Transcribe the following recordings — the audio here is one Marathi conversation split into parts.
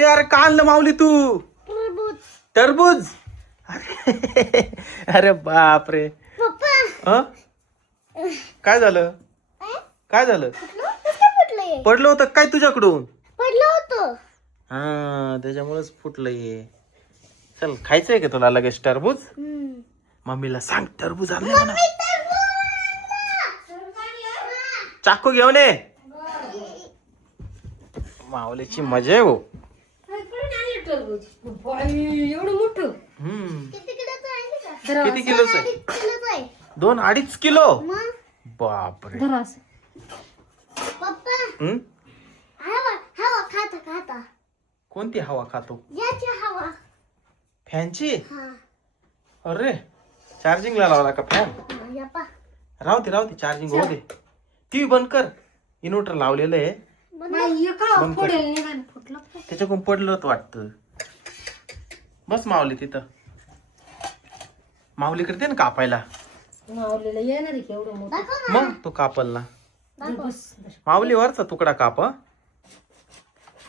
ए अरे का आणलं माऊली तू? टरबूज. टरबूज. अरे अरे बाप रे. पप्पा हं? काय झालं? काय झालं? फुटलं. पडलं होतं काय तुझ्याकडून? पडलं होतं. हा त्याच्यामुळेच फुटलंय. चल खायचंय का तुला लगेच टरबूज? मम्मीला सांग टरबूज आणलंय म्हणा. चाकू घेऊन ये. माऊलीची मजा आहे हो. एवढं मोठं किती किलोचं आहे का? किती किलोच आहे? किलोचं आहे. 2-2.5 किलो. मग बापरे. पप्पा हम्म? हवा हवा खाता कोणती हवा खातो? याची हवा. फॅनची? हा अरे चार्जिंगला लावला का फॅन? या पा. राहू दे चार्जिंग होऊ दे. टीव्ही बंद कर. इन्व्हर्टर लावलेलं आहे. बंद कर. त्याच्याकडून पडलं होतं वाटतं. बस माऊली तिथं. माऊलीकडे दे ना कापायला. माऊलीला येणार आहे की एवढं मोठं. दाखव ना. मग तो कापल ना. बस माऊली वरचा तुकडा काप हं.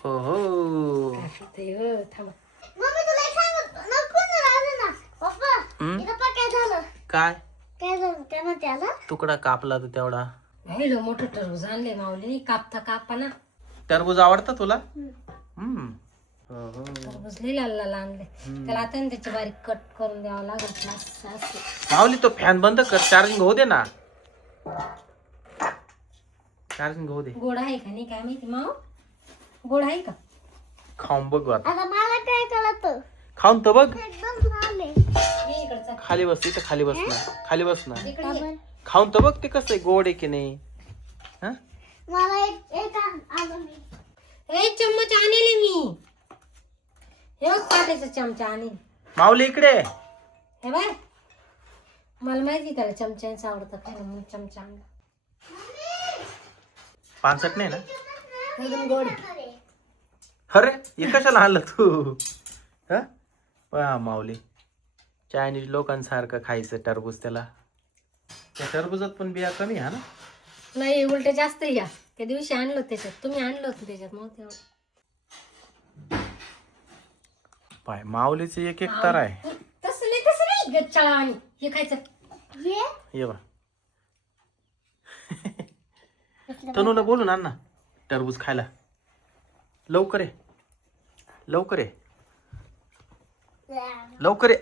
हो हो. थांबा. मम्मी तुला एक सांगत नको ना राहू ना. पप्पा इथं पा काय झालं? काय काय झालं? काय म्हणते आला? तुकडा कापला तर तेवढा. हेलो मोठं टरबूज आणले माऊलीने. कापा ना. टरबूज आवडतं तुला? हम्म. हो हो. टरबूज लई लाल आणले. त्याला आता ना त्याची बारीक कट करून द्यावं लागेल. माऊली तो फॅन बंद कर. चार्जिंग होऊ दे ना. चार्जिंग होऊ दे. गोड आहे का नाही काय माहिती माऊ. गोड आहे का? खाऊन बघ आता. आता मला काय कळतं? खाऊन तर बघ. एकदम झाले. ये इकडचा. खाली बस इथं. खाली बस ना. खाली बस ना. इकडे ये. खाऊन तर बघ ते कसं आहे. गोड आहे की नाही. हा मला एक आलं मी. ए चम्मच आणले मी. हे बघ पाट्याचा चमचा आणले. माऊली इकडे. हे बाय मला माहिती त्याला चमच्याच आवडतं काय म्हणून चमचा आणला. पानसट नाही ना? एकदम गोड. अरे हे कशाला आणलं तू? हा माऊली चायनीज लोकांसारखं खायचं टरबूज. त्याला त्या टरबुजात पण बिया कमी आहे ना? नाही उलट जास्त या. त्या दिवशी आणलं त्याच्यात. तुम्ही आणलं होतं त्याच्यात मग तेवढं. पाय माऊलीचे एक तर आहे. तसं नाही गच्चाळा आणि हे खायचं. ये बा. तनूला बोलून आण ना टरबूज खायला. लवकर ये. लवकर ये. लवकर ये.